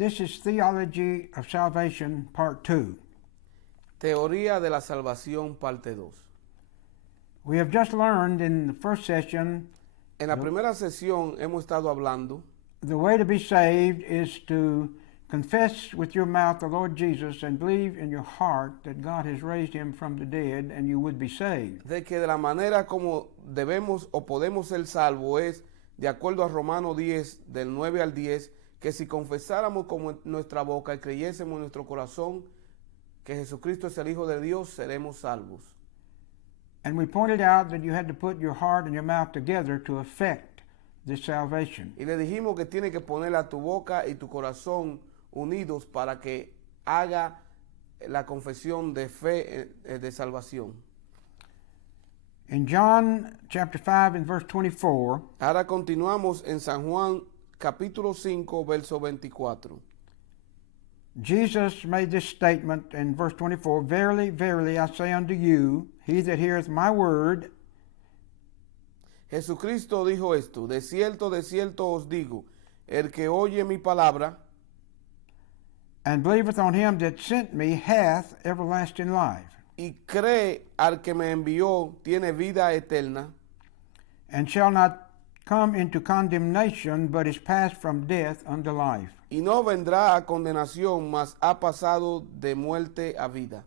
This is Theology of Salvation, Part 2. Teoría de la Salvación, parte 2. We have just learned in the first session En la primera sesión hemos estado hablando the way to be saved is to confess with your mouth the Lord Jesus and believe in your heart that God has raised him from the dead and you would be saved. de que de la manera como debemos o podemos ser salvos es, de acuerdo a Romanos 10, del 9 al 10, que si confesáramos con nuestra boca y creyésemos en nuestro corazón que Jesucristo es el Hijo de Dios, seremos salvos. And we pointed out that you had to put your heart and your mouth together to effect this salvation. Y le dijimos que tiene que poner a tu boca y tu corazón unidos para que haga la confesión de fe de salvación. In John chapter 5 and verse 24, Ahora continuamos en San Juan capítulo 5, verso 24. Jesus made this statement in verse 24, Verily, verily, I say unto you, he that heareth my word Jesucristo dijo esto: de cierto os digo, el que oye mi palabra and believeth on him that sent me hath everlasting life, y cree al que me envió tiene vida eterna, and shall not come into condemnation, but is passed from death unto life. y no vendrá a condenación, mas ha pasado de muerte a vida.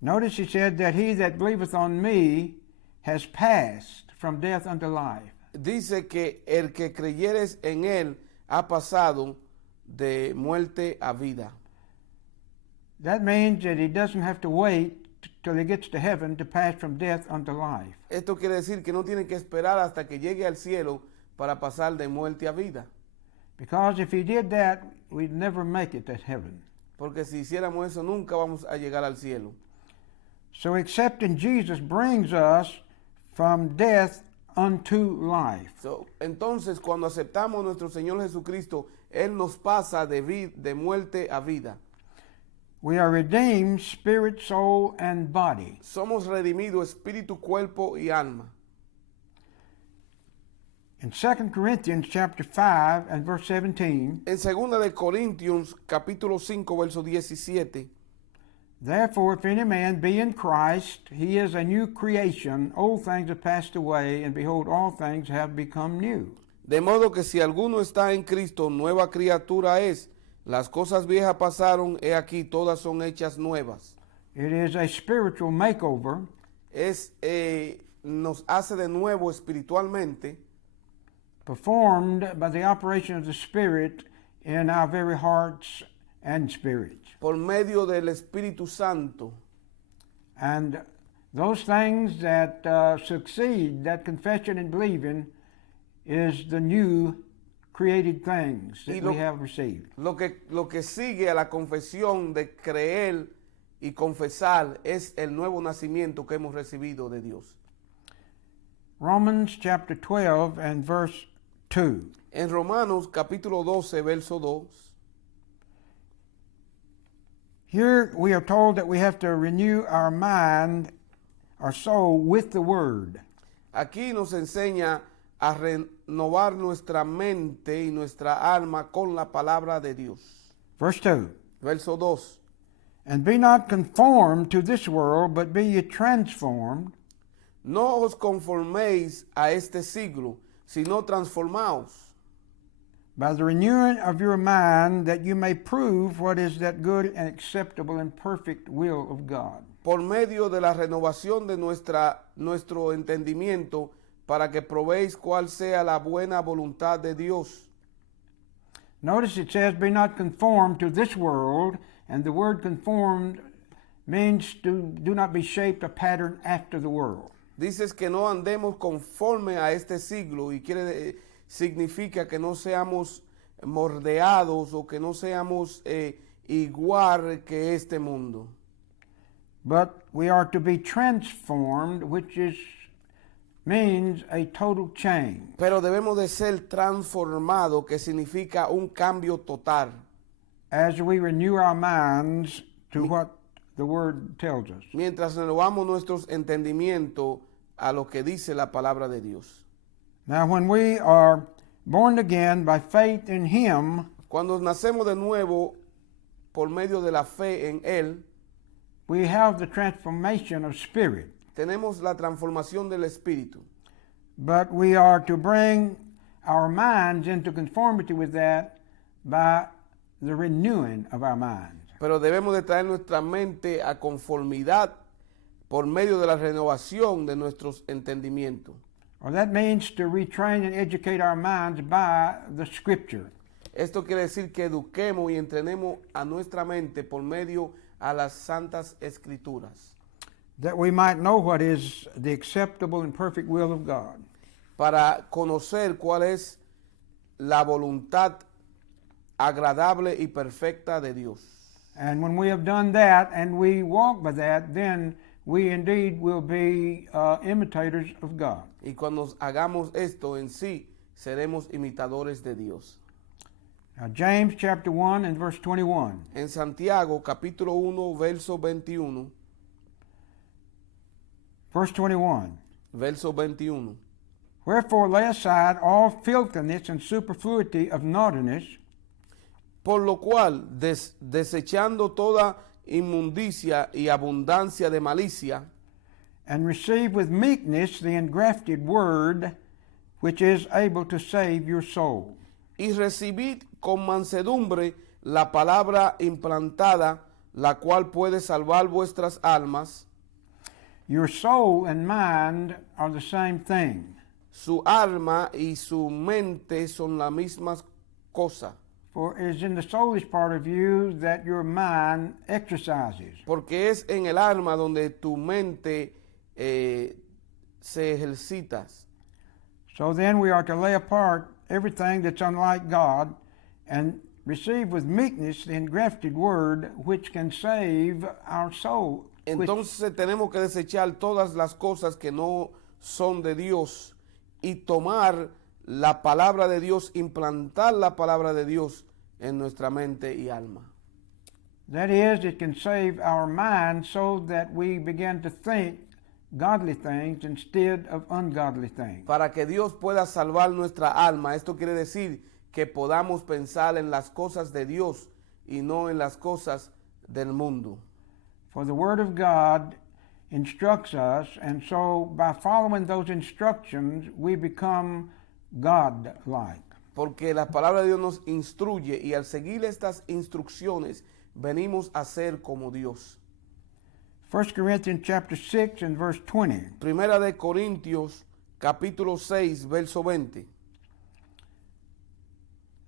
Notice he said that he that believeth on me has passed from death unto life. Dice que el que creyeres en él ha pasado de muerte a vida. That means that he doesn't have to wait till he gets to heaven to pass from death unto life. Esto quiere decir que no tiene que esperar hasta que llegue al cielo para pasar de muerte a vida. Because if he did that, we'd never make it to heaven. Porque si hiciéramos eso, nunca vamos a llegar al cielo. So accepting Jesus brings us from death unto life. Entonces, cuando aceptamos a nuestro Señor Jesucristo, Él nos pasa de muerte a vida. We are redeemed spirit, soul, and body. Somos redimidos espíritu, cuerpo y alma. In 2 Corinthians chapter 5 and verse 17, En 2 de Corintios, capítulo 5, verso 17, Therefore, if any man be in Christ, he is a new creation. Old things have passed away, and behold, all things have become new. de modo que si alguno está en Cristo, nueva criatura es. Las cosas viejas pasaron, he aquí, todas son hechas nuevas. It is a spiritual makeover, Nos hace de nuevo espiritualmente, performed by the operation of the Spirit in our very hearts and spirits. por medio del Espíritu Santo. And those things that succeed, that confession and believing, is the new created things that we have received. Lo que sigue a la confesión de creer y confesar es el nuevo nacimiento que hemos recibido de Dios. Romans chapter 12 and verse 2. En Romanos capítulo 12, verso 2, Here we are told that we have to renew our mind, our soul, with the Word. aquí nos enseña a renovar nuestra mente y nuestra alma con la palabra de Dios. Verse 2. Verso 2. And be not conformed to this world, but be ye transformed No os conforméis a este siglo, sino transformaos by the renewing of your mind, that you may prove what is that good and acceptable and perfect will of God. por medio de la renovación de nuestro entendimiento, para que probéis cuál sea la buena voluntad de Dios. Notice it says, be not conformed to this world, and the word conformed means to do not be shaped a pattern after the world. Dices que no andemos conforme a este siglo y significa que no seamos moldeados o que no seamos igual que este mundo. But we are to be transformed, which means a total change. Pero debemos de ser transformados, que significa un cambio total. As we renew our minds to what the Word tells us. Mientras renovamos nuestros entendimientos a lo que dice la palabra de Dios. Now, when we are born again by faith in Him, Cuando nacemos de nuevo por medio de la fe en Él, we have the transformation of spirit. tenemos la transformación del espíritu. But we are to bring our minds into conformity with that by the renewing of our minds. Pero debemos de traer nuestra mente a conformidad por medio de la renovación de nuestros entendimientos. Or that means to retrain and educate our minds by the Scripture. Esto quiere decir que eduquemos y entrenemos a nuestra mente por medio a las santas escrituras, That we might know what is the acceptable and perfect will of God. para conocer cuál es la voluntad agradable y perfecta de Dios. And when we have done that and we walk by that, then we indeed will be imitators of God. Y cuando hagamos esto en sí, seremos imitadores de Dios. Now, James chapter 1 and verse 21. En Santiago capítulo 1, verso 21, Verse 21. verso 21. Wherefore lay aside all filthiness and superfluity of naughtiness, Por lo cual, desechando toda inmundicia y abundancia de malicia, and receive with meekness the engrafted word, which is able to save your soul. y recibid con mansedumbre la palabra implantada, la cual puede salvar vuestras almas. Your soul and mind are the same thing. Su alma y su mente son la misma cosa, For it is in the soulish part of you that your mind exercises. porque es en el alma donde tu mente se ejercita. So then we are to lay apart everything that's unlike God and receive with meekness the engrafted word which can save our soul. Entonces tenemos que desechar todas las cosas que no son de Dios y tomar la palabra de Dios, implantar la palabra de Dios en nuestra mente y alma. That is, it can save our mind so that we begin to think godly things instead of ungodly things. Para que Dios pueda salvar nuestra alma, esto quiere decir que podamos pensar en las cosas de Dios y no en las cosas del mundo. For the Word of God instructs us, and so by following those instructions, we become God-like. Porque la palabra de Dios nos instruye y al seguir estas instrucciones venimos a ser como Dios. 1 Corinthians chapter 6 and verse 20. Primera de Corintios capítulo 6 verso 20.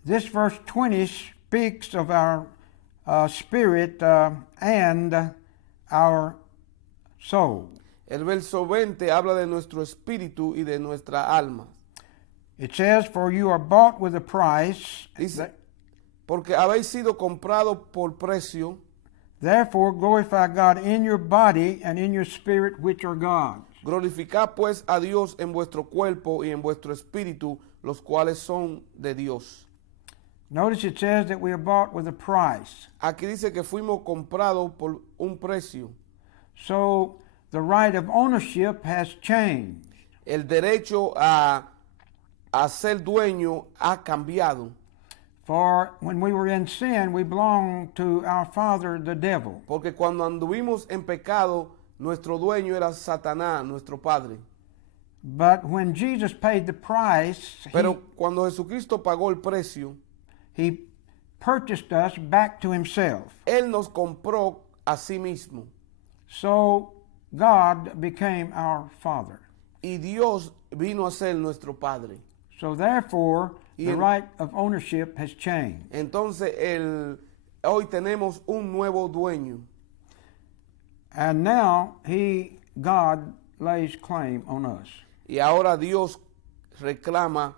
This verse 20 speaks of our spirit and our soul. El verso 20 habla de nuestro espíritu y de nuestra alma. It says, "For you are bought with a price, Dice, porque habéis sido comprados por precio, therefore glorify God in your body and in your spirit, which are God's." glorificad pues a Dios en vuestro cuerpo y en vuestro espíritu, los cuales son de Dios. Notice it says that we are bought with a price. Aquí dice que fuimos comprados por un precio. So the right of ownership has changed. El derecho a ser dueño ha cambiado. For when we were in sin, we belonged to our father, the devil. Porque cuando anduvimos en pecado, nuestro dueño era Satanás, nuestro padre. But when Jesus paid the price, Pero cuando Jesucristo pagó el precio, he purchased us back to himself. Él nos compró a sí mismo. So God became our father. Y Dios vino a ser nuestro padre. So therefore, Y the en- right of ownership has changed. Entonces, hoy tenemos un nuevo dueño. And now God lays claim on us. Y ahora Dios reclama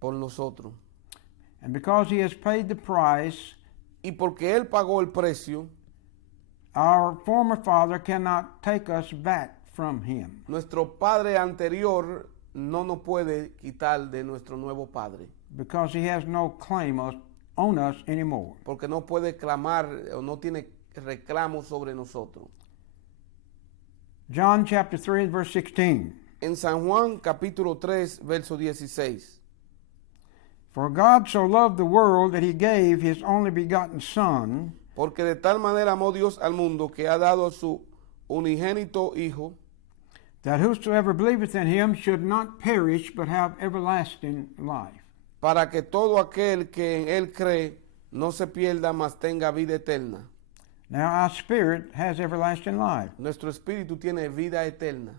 por nosotros. And because he has paid the price, Y porque Él pagó el precio, our former father cannot take us back from him. nuestro padre anterior no nos puede quitar de nuestro nuevo padre. Because he has no claim on us anymore. Porque no puede clamar o no tiene reclamo sobre nosotros. John chapter 3 verse 16. En San Juan capítulo 3, verso 16. For God so loved the world that he gave his only begotten Son, Porque de tal manera amó Dios al mundo que ha dado a su unigénito Hijo, that whosoever believeth in him should not perish but have everlasting life. para que todo aquel que en Él cree no se pierda, mas tenga vida eterna. Now our spirit has everlasting life. Nuestro espíritu tiene vida eterna.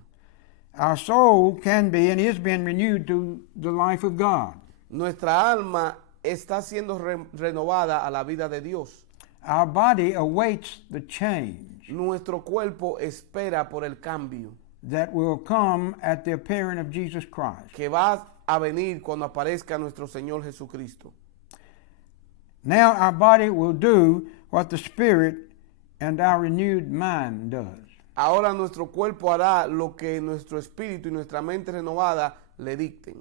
Our soul can be and is being renewed to the life of God. Nuestra alma está siendo renovada a la vida de Dios. Our body awaits the change Nuestro cuerpo espera por el cambio that will come at the appearing of Jesus Christ. que va a venir cuando aparezca nuestro Señor Jesucristo. Now our body will do what the spirit and our renewed mind does. Ahora nuestro cuerpo hará lo que nuestro espíritu y nuestra mente renovada le dicten.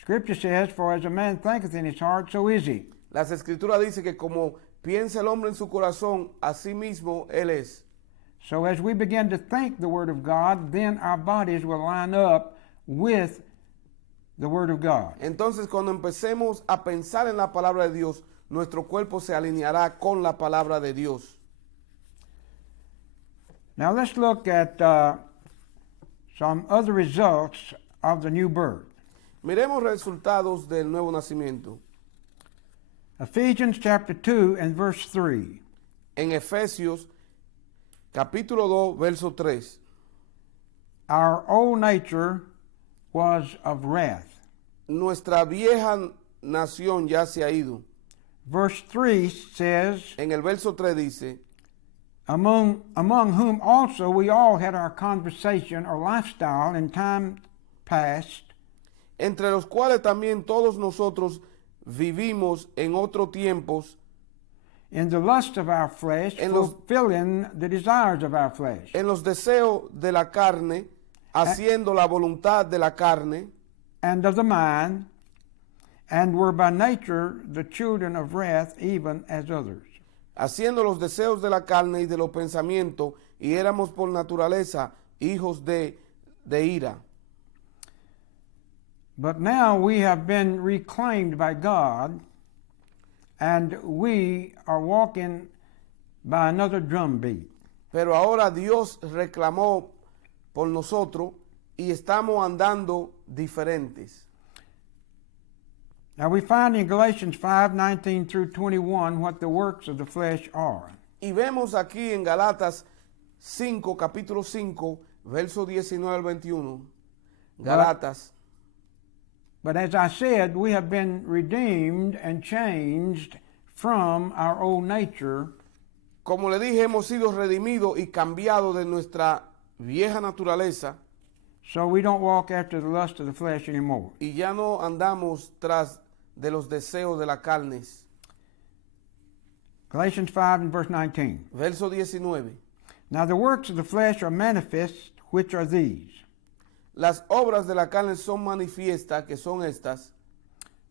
Scripture says, for as a man thinketh in his heart, so is he. Las Escrituras dicen que como piensa el hombre en su corazón, así mismo él es. So as we begin to think the Word of God, then our bodies will line up with the Word of God. Entonces cuando empecemos a pensar en la palabra de Dios, nuestro cuerpo se alineará con la palabra de Dios. Now let's look at some other results of the new birth. Miremos resultados del nuevo nacimiento. Ephesians chapter 2 and verse 3. En Efesios capítulo 2, verso 3. Our old nature was of wrath. Nuestra vieja nación ya se ha ido. Verse 3 says, En el verso 3 dice, among whom also we all had our conversation or lifestyle in time past, entre los cuales también todos nosotros vivimos en otros tiempos in the lust of our flesh, fulfilling the desires of our flesh. en los deseos de la carne, haciendo la voluntad de la carne, and of the mind, and were by nature the children of wrath, even as others. haciendo los deseos de la carne y de los pensamientos, y éramos por naturaleza hijos de ira. But now we have been reclaimed by God, and we are walking by another drumbeat. Pero ahora Dios reclamó por nosotros y estamos andando diferentes. Now we find in Galatians 5:19 through 21 what the works of the flesh are. Y vemos aquí en Galatas 5, capítulo 5, verso 19 al 21. Galatas. But as I said, we have been redeemed and changed from our old nature. Como le dije, hemos sido redimidos y cambiados de nuestra vieja naturaleza. So we don't walk after the lust of the flesh anymore. Y ya no andamos tras de los deseos de la carne. Galatians 5 and verse 19. Verso 19. Now the works of the flesh are manifest, which are these: Las obras de la carne son manifiestas, que son estas.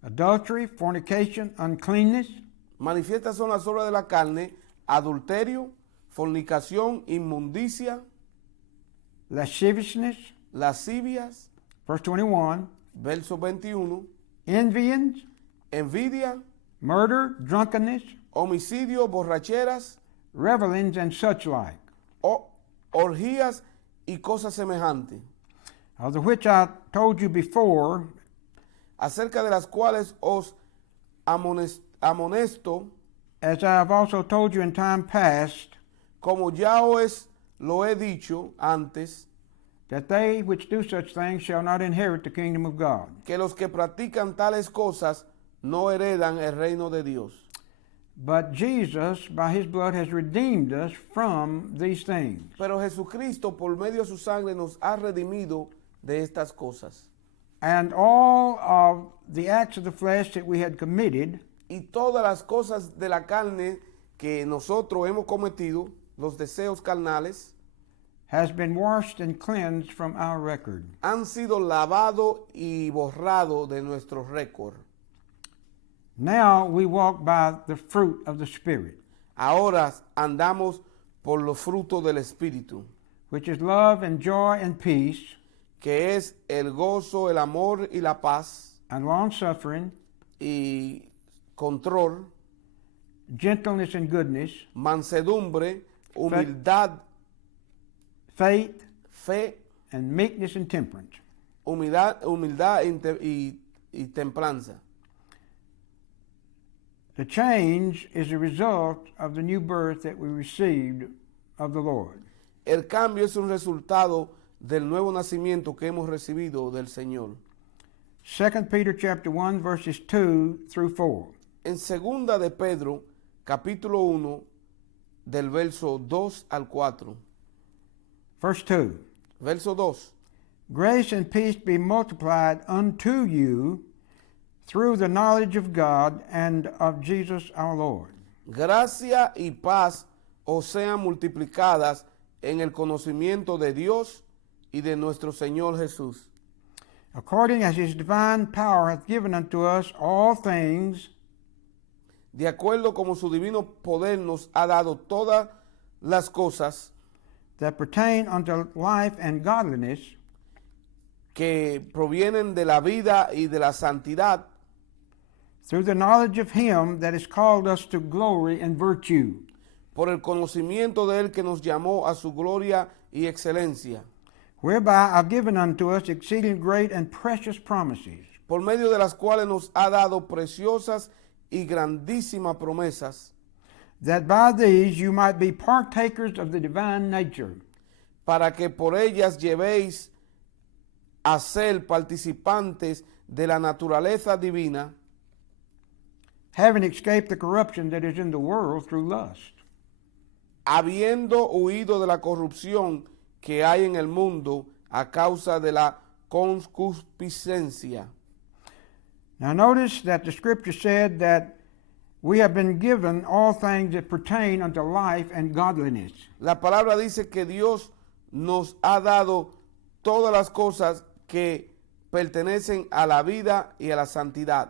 adultery, fornication, uncleanness, Manifiestas son las obras de la carne: adulterio, fornicación, inmundicia, lasciviousness, lascivias, verse 21, verso 21, envyings, envidia, murder, drunkenness, homicidio, borracheras, revelings, and such like, orgías y cosas semejantes, of the which I told you before, acerca de las cuales os amonesto, as I have also told you in time past, como ya os lo he dicho antes, that they which do such things shall not inherit the kingdom of God. que los que practican tales cosas no heredan el reino de Dios. But Jesus, by his blood, has redeemed us from these things. Pero Jesucristo, por medio de su sangre, nos ha redimido de estas cosas. And all of the acts of the flesh that we had committed, Y todas las cosas de la carne que nosotros hemos cometido, los deseos carnales, has been washed and cleansed from our record. han sido lavados y borrados de nuestro récord. Now we walk by the fruit of the Spirit, Ahora andamos por los frutos del Espíritu, which is love and joy and peace que es el gozo, el amor y la paz, and long-suffering, y control, gentleness and goodness, mansedumbre, humildad, faith, fe, and meekness and temperance. humildad y templanza. The change is a result of the new birth that we received of the Lord. El cambio es un resultado del nuevo nacimiento que hemos recibido del Señor. 2 Peter chapter 1 verses 2 through 4. En segunda de Pedro, capítulo 1, del verso 2 al 4. Verse 2. Verso 2. Grace and peace be multiplied unto you through the knowledge of God and of Jesus our Lord. Gracia y paz os sean multiplicadas en el conocimiento de Dios y de nuestro Señor Jesús. According as his divine power hath given unto us all things, de acuerdo como su divino poder nos ha dado todas las cosas that pertain unto life and godliness, que provienen de la vida y de la santidad, through the knowledge of him that has called us to glory and virtue, por el conocimiento de él que nos llamó a su gloria y excelencia, whereby are given unto us exceeding great and precious promises, por medio de las cuales nos ha dado preciosas y grandísimas promesas, that by these you might be partakers of the divine nature, para que por ellas llevéis a ser participantes de la naturaleza divina, having escaped the corruption that is in the world through lust. habiendo huido de la corrupción que hay en el mundo a causa de la concupiscencia. Now notice that the scripture said that we have been given all things that pertain unto life and godliness. La palabra dice que Dios nos ha dado todas las cosas que pertenecen a la vida y a la santidad.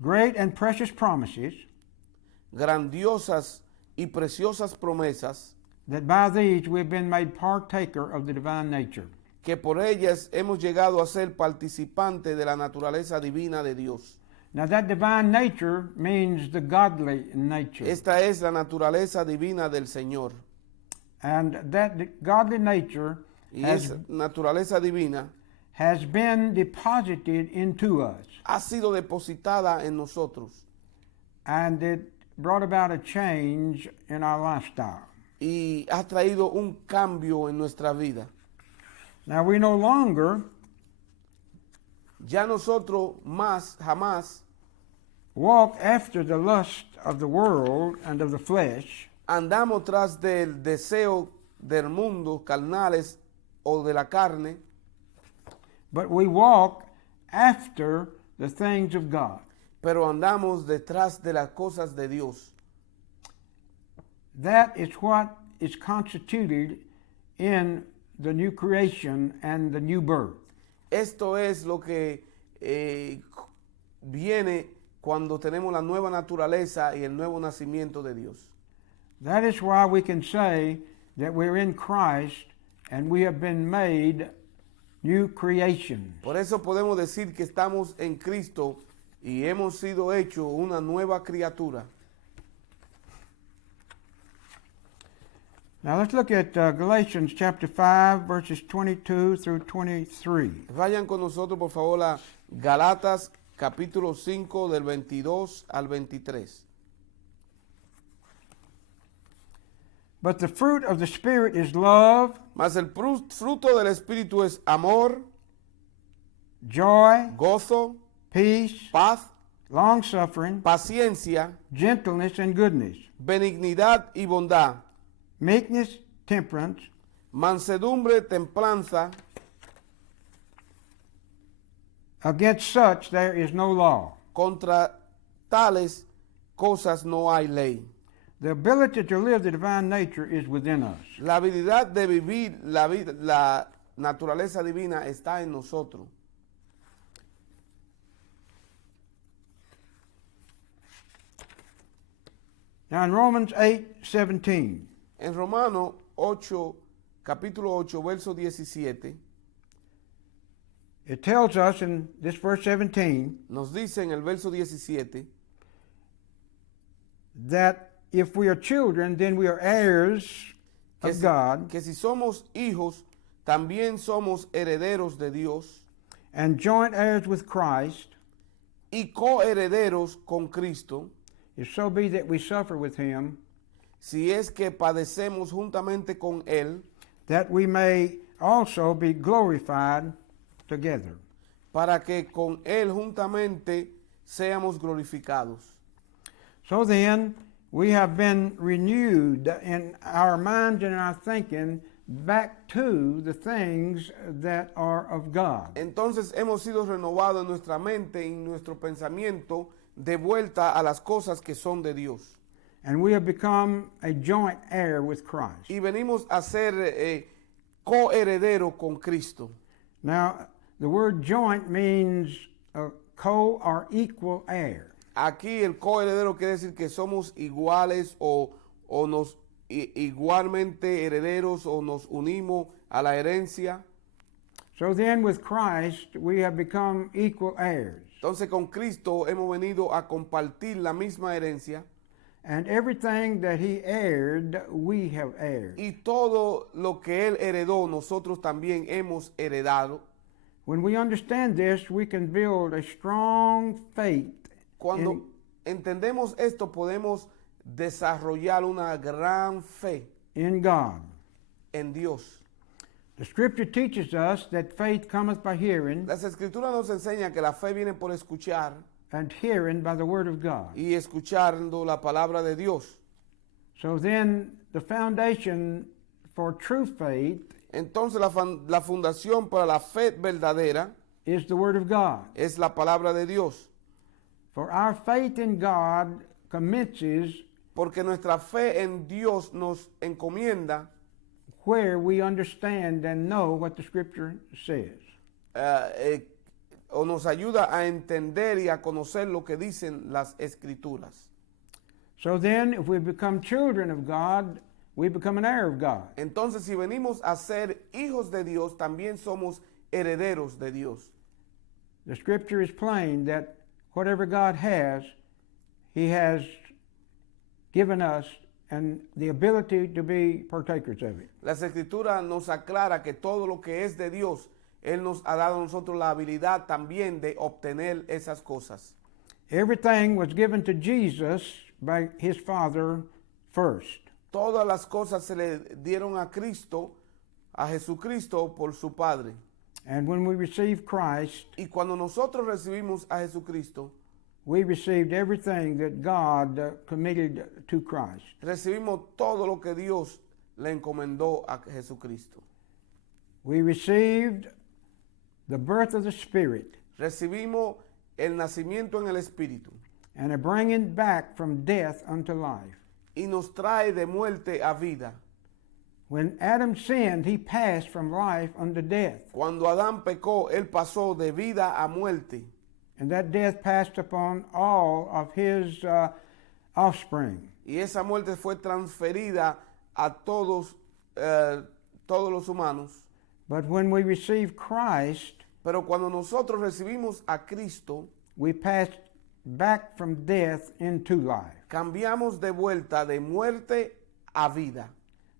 Great and precious promises, Grandiosas y preciosas promesas, that by these we have been made partaker of the divine nature. que por ellas hemos llegado a ser participantes de la naturaleza divina de Dios. Now that divine nature means the godly nature. Esta es la naturaleza divina del Señor. And that godly nature Y esa naturaleza divina has been deposited into us. ha sido depositada en nosotros And it brought about a change in our lifestyle. y ha traído un cambio en nuestra vida. Now we no longer Ya nosotros jamás walk after the lust of the world and of the flesh, andamos tras del deseo del mundo, carnales o de la carne, but we walk after the things of God. pero andamos detrás de las cosas de Dios. That is what is constituted in the new creation and the new birth. Esto es lo que viene cuando tenemos la nueva naturaleza y el nuevo nacimiento de Dios. That is why we can say that we're in Christ and we have been made new creations. Por eso podemos decir que estamos en Cristo y hemos sido hechos una nueva criatura. Now let's look at Galatians chapter 5 verses 22 through 23. Vayan con nosotros por favor a Galatas capítulo 5 del 22 al 23. But the fruit of the Spirit is love, Mas el fruto del Espíritu es amor, joy, gozo, peace, paz, long-suffering, paciencia, gentleness, and goodness, benignidad y bondad, meekness, temperance. mansedumbre, templanza. Against such there is no law. Contra tales cosas no hay ley. The ability to live the divine nature is within us. La habilidad de vivir la naturaleza divina está en nosotros. Now in Romans 8:17, En Romanos 8, capítulo 8, verso 17, It tells us in this verse 17 nos dice en el verso 17 that if we are children, then we are heirs of God que si somos hijos, también somos herederos de Dios and joint heirs with Christ, y coherederos con Cristo, if so be that we suffer with him, si es que padecemos juntamente con Él, that we may also be glorified together. para que con Él juntamente seamos glorificados. So then, we have been renewed in our minds and our thinking back to the things that are of God. Entonces hemos sido renovados en nuestra mente y en nuestro pensamiento de vuelta a las cosas que son de Dios. And we have become a joint heir with Christ. Y venimos a ser coheredero con Cristo. Now, the word joint means co or equal heir. Aquí el coheredero quiere decir que somos iguales o nos igualmente herederos o nos unimos a la herencia. So then with Christ we have become equal heirs. Entonces con Cristo hemos venido a compartir la misma herencia. And everything that he heired, we have heired. Y todo lo que Él heredó, nosotros también hemos heredado. When we understand this, we can build a strong faith. Cuando entendemos esto, podemos desarrollar una gran fe In God. en Dios. The scripture teaches us that faith cometh by hearing, Las Escrituras nos enseñan que la fe viene por escuchar and hearing by the word of God. y escuchando la palabra de Dios. So then, the foundation for true faith Entonces la fundación para la fe verdadera is the word of God. es la palabra de Dios. For our faith in God commences Porque nuestra fe en Dios nos encomienda where we understand and know what the scripture says. O nos ayuda a entender y a conocer lo que dicen las Escrituras. So then, if we become children of God, we become an heir of God. Entonces, si venimos a ser hijos de Dios, también somos herederos de Dios. The scripture is plain that whatever God has, he has given us and the ability to be partakers of it. Las Escrituras nos aclara que todo lo que es de Dios, Él nos ha dado a nosotros la habilidad también de obtener esas cosas. Everything was given to Jesus by his Father first. Todas las cosas se le dieron a Cristo, a Jesucristo por su Padre. And when we receive Christ, Y cuando nosotros recibimos a Jesucristo, we received everything that God committed to Christ. recibimos todo lo que Dios le encomendó a Jesucristo. We received the birth of the Spirit Recibimos el nacimiento en el Espíritu and a bringing back from death unto life. y nos trae de muerte a vida. When Adam sinned, he passed from life unto death, Cuando Adán pecó, él pasó de vida a muerte. and that death passed upon all of his offspring. Y esa muerte fue transferida a todos los humanos. But when we receive Christ, Pero cuando nosotros recibimos a Cristo, we passed back from death into life. cambiamos de vuelta de muerte a vida.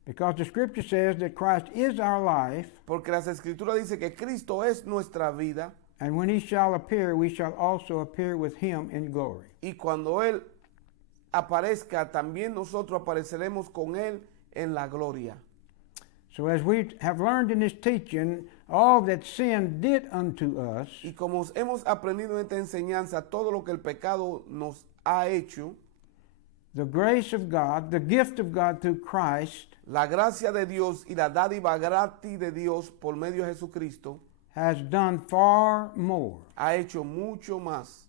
Because the scripture says that Christ is our life, Porque las Escrituras dice que Cristo es nuestra vida and when he shall appear, we shall also appear with him in glory. y cuando Él aparezca, también nosotros apareceremos con Él en la gloria. So as we have learned in this teaching, all that sin did unto us, Y como hemos aprendido en esta enseñanza, todo lo que el pecado nos ha hecho, the grace of God, the gift of God through Christ, la gracia de Dios y la dádiva gratis de Dios por medio de Jesucristo, has done far more. ha hecho mucho más.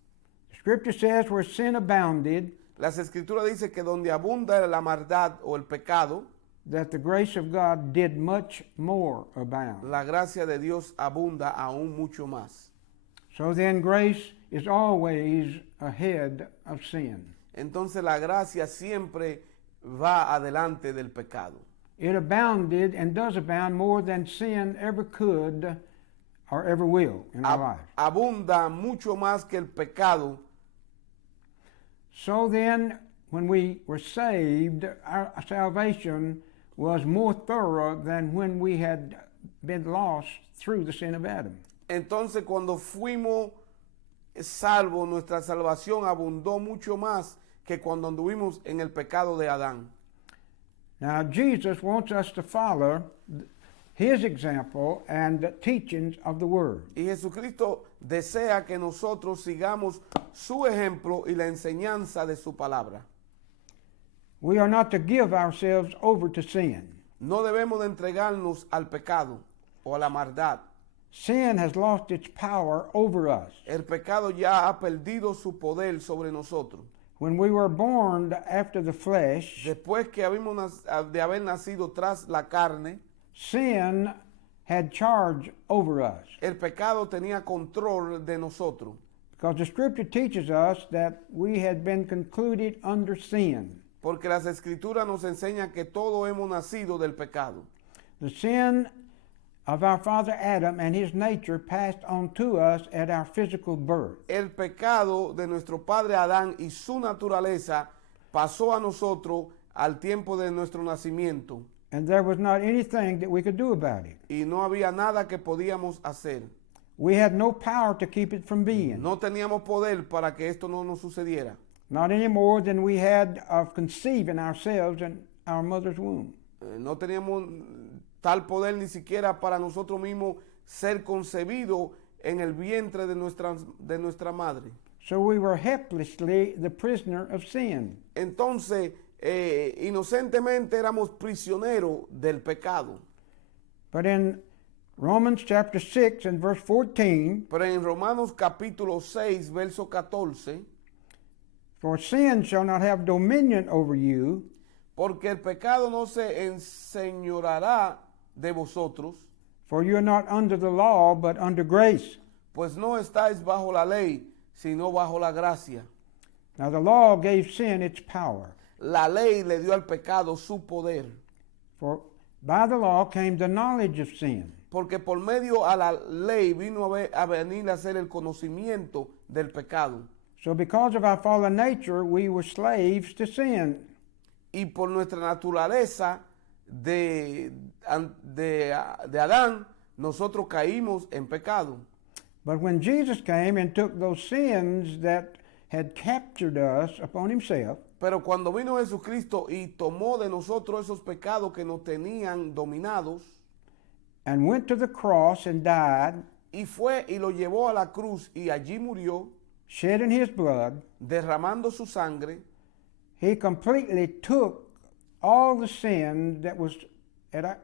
The scripture says where sin abounded, Las Escrituras dicen que donde abunda la maldad o el pecado, that the grace of God did much more abound. la gracia de Dios abunda aún mucho más. So then grace is always ahead of sin. Entonces la gracia siempre va adelante del pecado. It abounded and does abound more than sin ever could or ever will in our lives. abunda mucho más que el pecado. So then, when we were saved, our salvation was more thorough than when we had been lost through the sin of Adam. Entonces, cuando fuimos salvos, nuestra salvación abundó mucho más que cuando anduvimos en el pecado de Adán. Now, Jesus wants us to follow his example and the teachings of the Word. Y Jesucristo desea que nosotros sigamos su ejemplo y la enseñanza de su palabra. We are not to give ourselves over to sin. No debemos de entregarnos al pecado o a la maldad. Sin has lost its power over us. El pecado ya ha perdido su poder sobre nosotros. When we were born after the flesh, Después que de haber nacido tras la carne, sin had charge over us. el pecado tenía control de nosotros. Because the Scripture teaches us that we had been concluded under sin. Porque las escrituras nos enseñan que todos hemos nacido del pecado. The sin of our father Adam and his nature passed on to us at our physical birth. El pecado de nuestro padre Adán y su naturaleza pasó a nosotros al tiempo de nuestro nacimiento. And there was not anything that we could do about it. Y no había nada que podíamos hacer. We had no power to keep it from being. No teníamos poder para que esto no nos sucediera. Not any more than we had of conceiving ourselves in our mother's womb. No teníamos tal poder ni siquiera para nosotros mismos ser concebidos en el vientre de nuestra madre. So we were helplessly the prisoner of sin. Entonces, inocentemente éramos prisioneros del pecado. But in Romans chapter 6 and verse 14, Pero en Romanos capítulo 6, verso 14, for sin shall not have dominion over you, porque el pecado no se enseñoreará de vosotros, for you are not under the law, but under grace. pues no estáis bajo la ley, sino bajo la gracia. Now the law gave sin its power. La ley le dio al pecado su poder, For by the law came the knowledge of sin. porque por medio a la ley vino a venir a ser el conocimiento del pecado. So because of our fallen nature, we were slaves to sin. Y por nuestra naturaleza de Adán, nosotros caímos en pecado. But when Jesus came and took those sins that had captured us upon himself, Pero cuando vino Jesucristo y tomó de nosotros esos pecados que nos tenían dominados, and went to the cross and died, y fue y lo llevó a la cruz y allí murió, shedding his blood, derramando su sangre, he completely took all the sin that was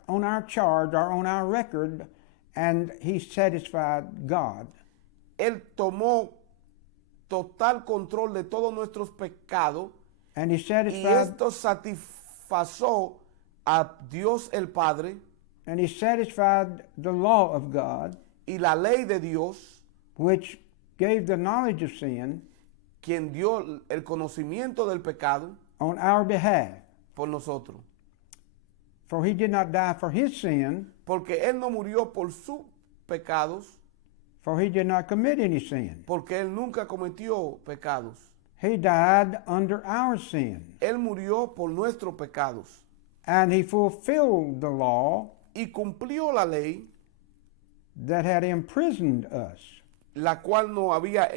on our charge or on our record, and he satisfied God. Él tomó total control de todos nuestros pecados And he y satisfied, esto satisfazó a Dios el Padre and he satisfied the law of God, y la ley de Dios, which gave the knowledge of sin quien dio el conocimiento del pecado on our behalf. por nosotros. For he did not die for his sin, Porque Él no murió por sus pecados, for he did not commit any sin. porque Él nunca cometió pecados. He died under our sin, Él murió por nuestros pecados and he fulfilled the law y cumplió la ley, that had imprisoned us. la cual nos había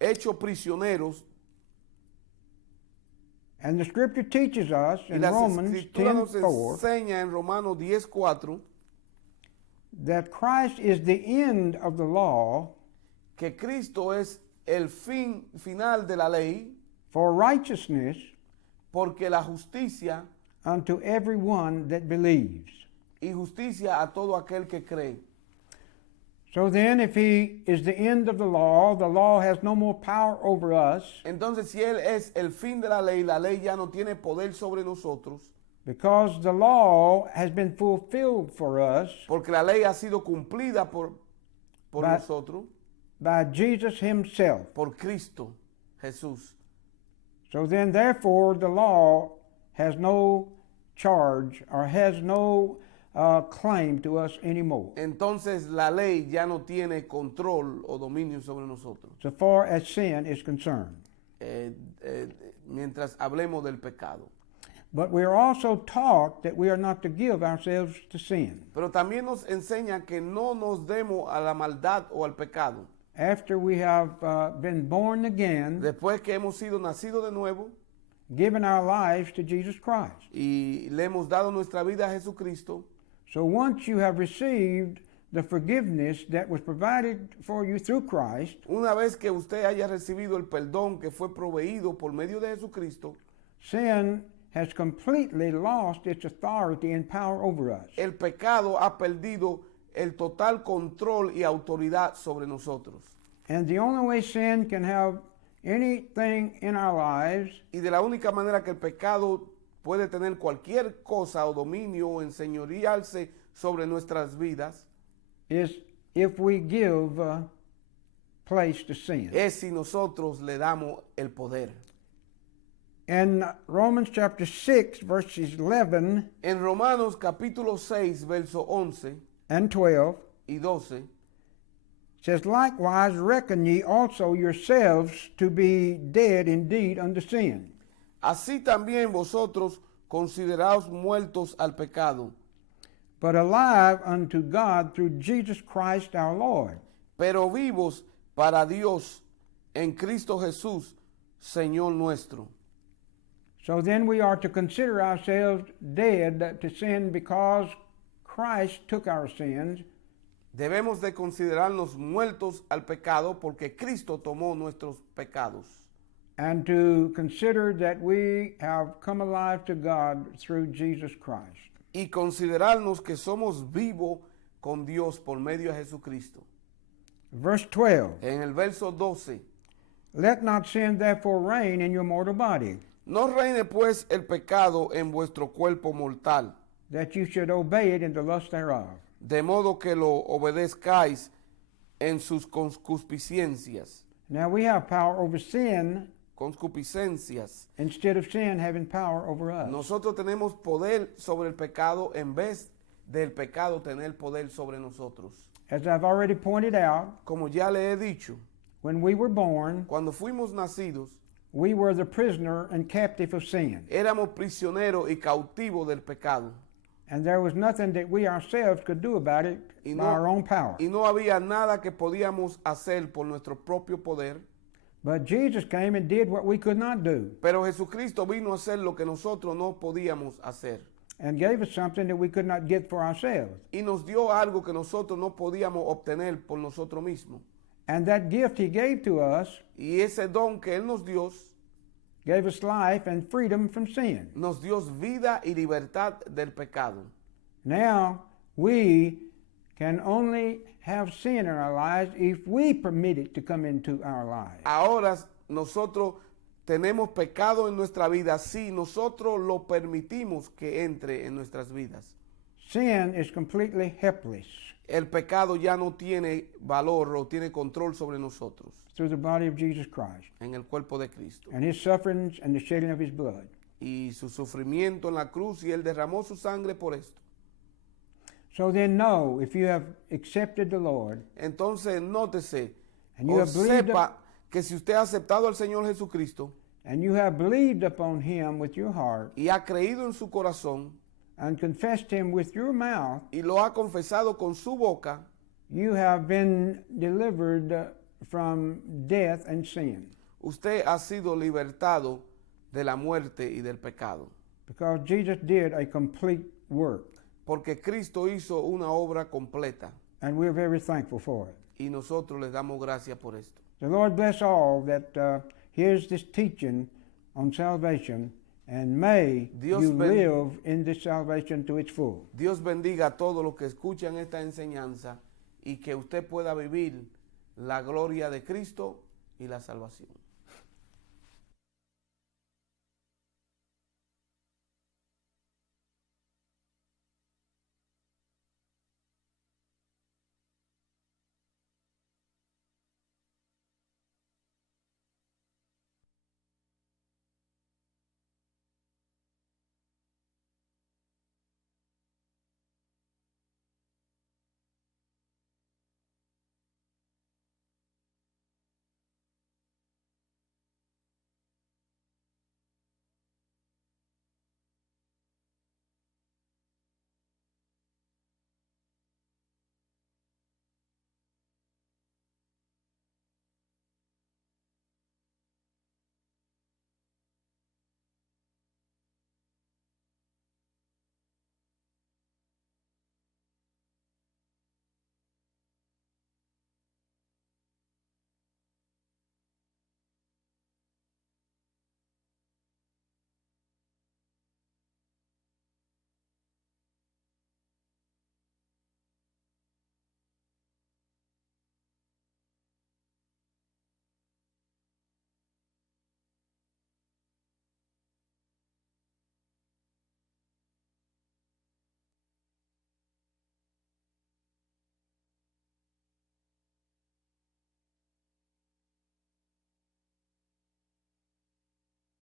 hecho prisioneros. And the scripture teaches us Y in la Romans escritura nos 10:4 enseña en Romanos 10:4 that Christ is the end of the law que Cristo es el final de la ley, for righteousness porque la justicia unto everyone that believes. y justicia a todo aquel que cree. So then, if he is the end of the law has no more power over us, Entonces, si Él es el fin de la ley ya no tiene poder sobre nosotros, because the law has been fulfilled for us porque la ley ha sido cumplida por But- nosotros, by Jesus himself. por Cristo Jesús. So then, therefore, the law has no charge or has no claim to us anymore, entonces la ley ya no tiene control o dominio sobre nosotros. so far as sin is concerned. Eh, eh, mientras hablemos del pecado. But we are also taught that we are not to give ourselves to sin. Pero también nos enseña que no nos demos a la maldad o al pecado. After we have been born again, Después que hemos sido nacidos de nuevo given our lives to Jesus Christ. y le hemos dado nuestra vida a Jesucristo, So once you have received the forgiveness that was provided for you through Christ, una vez que usted haya recibido el perdón que fue proveído por medio de Jesucristo, sin has completely lost its authority and power over us. el pecado ha perdido el total control y autoridad sobre nosotros. And the only way sin can have anything in our lives Y de la única manera que el pecado puede tener cualquier cosa o dominio o enseñorearse sobre nuestras vidas is if we give place to sin. es si nosotros le damos el poder. In Romans chapter 6, verses 11 En Romanos capítulo 6, verso 11 and 12, y 12, says, likewise reckon ye also yourselves to be dead indeed unto sin, así también vosotros consideraos muertos al pecado, but alive unto God through Jesus Christ our Lord. pero vivos para Dios en Cristo Jesús, Señor nuestro. So then we are to consider ourselves dead to sin because Christ took our sins, Debemos de considerarnos muertos al pecado porque Cristo tomó nuestros pecados. and to consider that we have come alive to God through Jesus Christ. Y considerarnos que somos vivos con Dios por medio de Jesucristo. Verse 12, En el verso 12, let not sin therefore reign in your mortal body, no reine pues el pecado en vuestro cuerpo mortal, that you should obey it in the lust thereof. de modo que lo obedezcáis en sus concupiscencias. Now we have power over sin Concupiscencias. instead of sin having power over us. Nosotros tenemos poder sobre el pecado en vez del pecado tener poder sobre nosotros. As I've already pointed out, Como ya le he dicho, when we were born, cuando fuimos nacidos, we were the prisoner and captive of sin. éramos prisioneros y cautivos del pecado. And there was nothing that we ourselves could do about it Y by no- our own power. Y no había nada que podíamos hacer por nuestro propio poder, But Jesus came and did what we could not do pero Jesucristo vino a hacer lo que nosotros no podíamos hacer. and gave us something that we could not get for ourselves. Y nos dio algo que nosotros no podíamos obtener por nosotros mismos. And that gift he gave to us Y ese don que Él nos dio gave us life and freedom from sin. nos dio vida y libertad del pecado. Now we can only have sin in our lives if we permit it to come into our lives. Ahora nosotros tenemos pecado en nuestra vida si nosotros lo permitimos que entre en nuestras vidas. Sin is completely helpless El pecado ya no tiene valor o tiene control sobre nosotros through the body of Jesus Christ en el cuerpo de Cristo. and his sufferings and the shedding of his blood. Y su sufrimiento en la cruz y Él derramó su sangre por esto. So then know if you have accepted the Lord Entonces nótese and you o have believed sepa que si usted ha aceptado al Señor Jesucristo and you have believed upon him with your heart y ha creído en su corazón and confessed him with your mouth, y lo ha confesado con su boca, you have been delivered from death and sin. usted ha sido libertado de la muerte y del pecado. Because Jesus did a complete work, Porque Cristo hizo una obra completa and we're very thankful for it. y nosotros les damos gracias por esto. The Lord bless all that hears this teaching on salvation, and may Dios you ben- live in this salvation to its full. Dios bendiga a todos los que escuchan esta enseñanza y que usted pueda vivir la gloria de Cristo y la salvación.